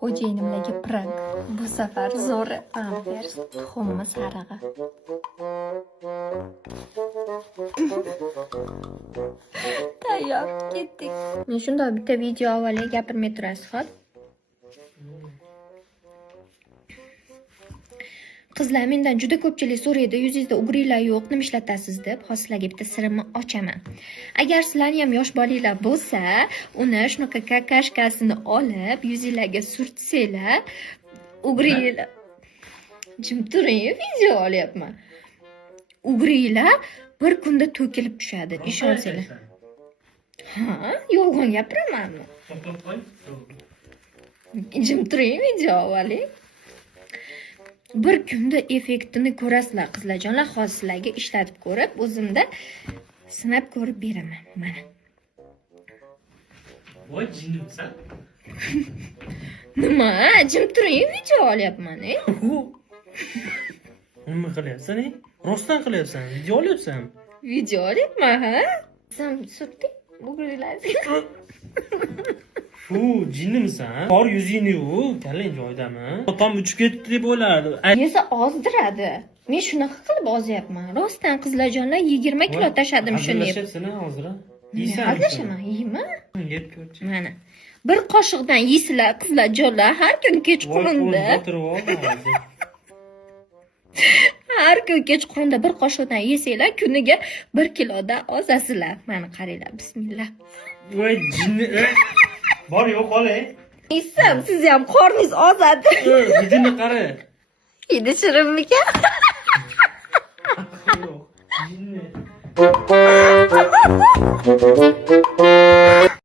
Xo'jayinimdagi prank. Bu safar zo'ri Pampers tuxummi sarig'i. Tayyor, ketdik. Men shundoq bitta video avvaliga gapirmay turasiz, xo'p? Qizlar, mendan juda ko'pchilik so'raydi, yuzingizda ugrilar yo'q, nima ishlatasiz deb. Hozir sizlarga bitta sirimni ochaman. Agar sizlarning ham yosh bolalar bo'lsa, uni shunaqa kakashkasini olib, yuzingizga surtsanglar, ugrilar. Jim turing, video olyapman. Ugrilar bir kunda to'kilib tushadi, ishonsanglar. Ha, yolg'on gapiramanmi? Jim turing, video oling. Bir kunda effektini ko'rasizlar, qizlarjonlar. Hozir sizlarga ishlatib ko'rib, o'zimda sinab ko'rib beraman. Mana. Voy, jinnimsan? Nima? Jim turing, video olyapman, Nima qilyapsan, Rostdan qilyapsan, video olyapsan. Video olyapman, ha? Sen surting, bug'ringlarni. Fu, jinnimsan? Qor yuzingni yuvib, kallang joyidami? Otam uchib ketdi deb o'ylardi. Yesa ozdiradi. Men shunaqa qilib ozyapman. Rostdan qizlarjonlar 20 kilo tashadim shuni. Hazillashapsan hozir. Yeysan. Hazillashaman, yeyman. Yeb ko'rchi. Mana. Bir qoshiqdan yeysizlar, qizlarjonlar, har kun kechqurunda. Har kun kechqurunda bir qoshiqdan yesanglar, kuniga 1 kilodan ozasizlar. Mana qaranglar, bismillah. Voy, jinni. Bor yo'q qolay. Isam, siz ham qorningiz ozadi. Videoni qara. Hidi shirinmikan? Yo'q, jinni.